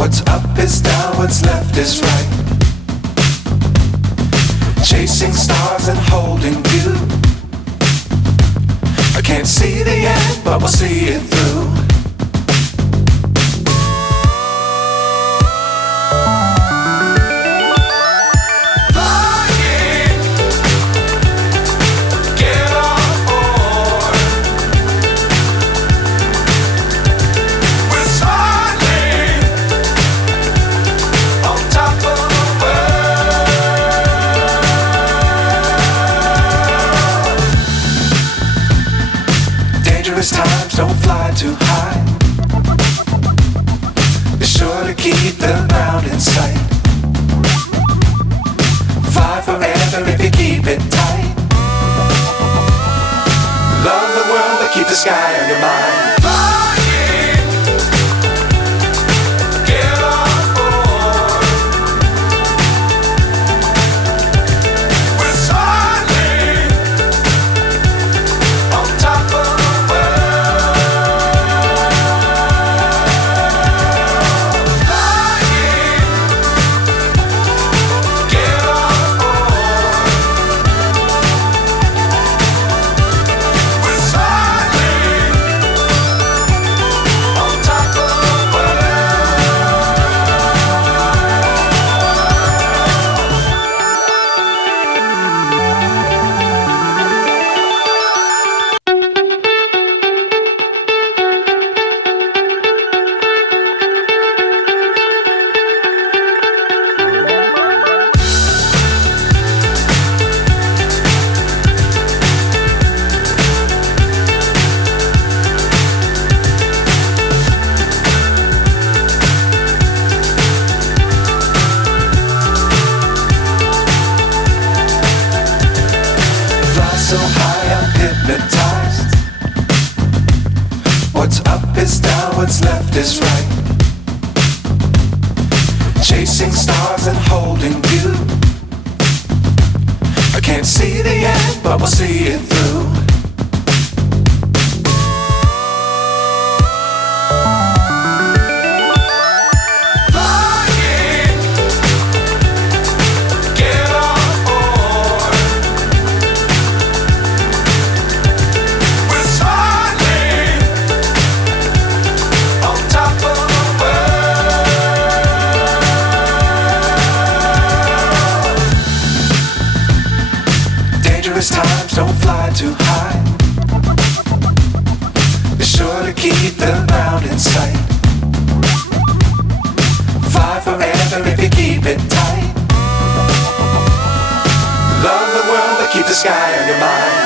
What's up is down, what's left is right. Chasing stars and holding you. I can't see the end, but we'll see it through. Times don't fly too high. Be sure to keep the ground in sight. Fly forever if you keep it tight. Love the world but keep the sky on your mind. So high I'm hypnotized. What's up is down, what's left is right. Chasing stars and holding you. I can't see the end, but we'll see it through. Times don't fly too high. Be sure to keep the ground in sight. Fly forever if you keep it tight. Love the world but keep the sky on your mind.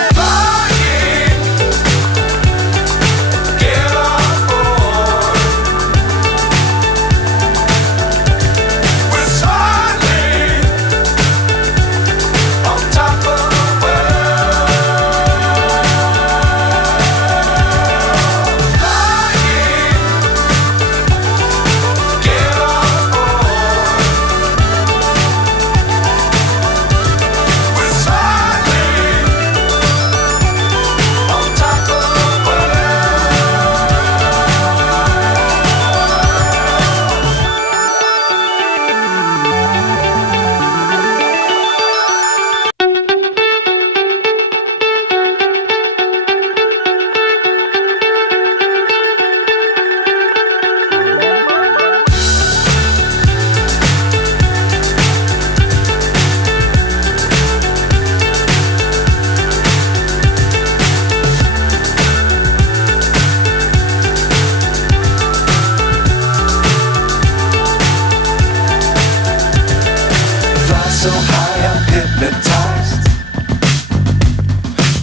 So high I'm hypnotized.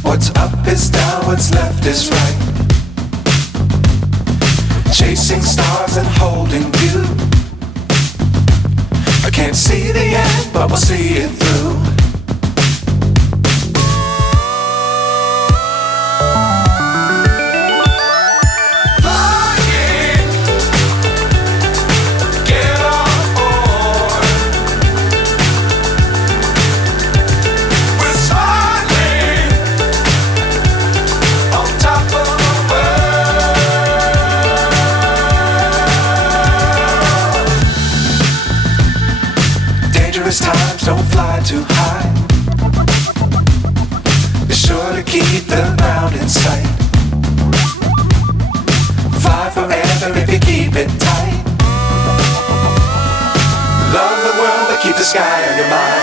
What's up is down, what's left is right. Chasing stars and holding you. I can't see the end, but we'll see it through. don't fly too high. Be sure to keep the ground in sight. Fly forever if you keep it tight. Love the world, but keep the sky on your mind.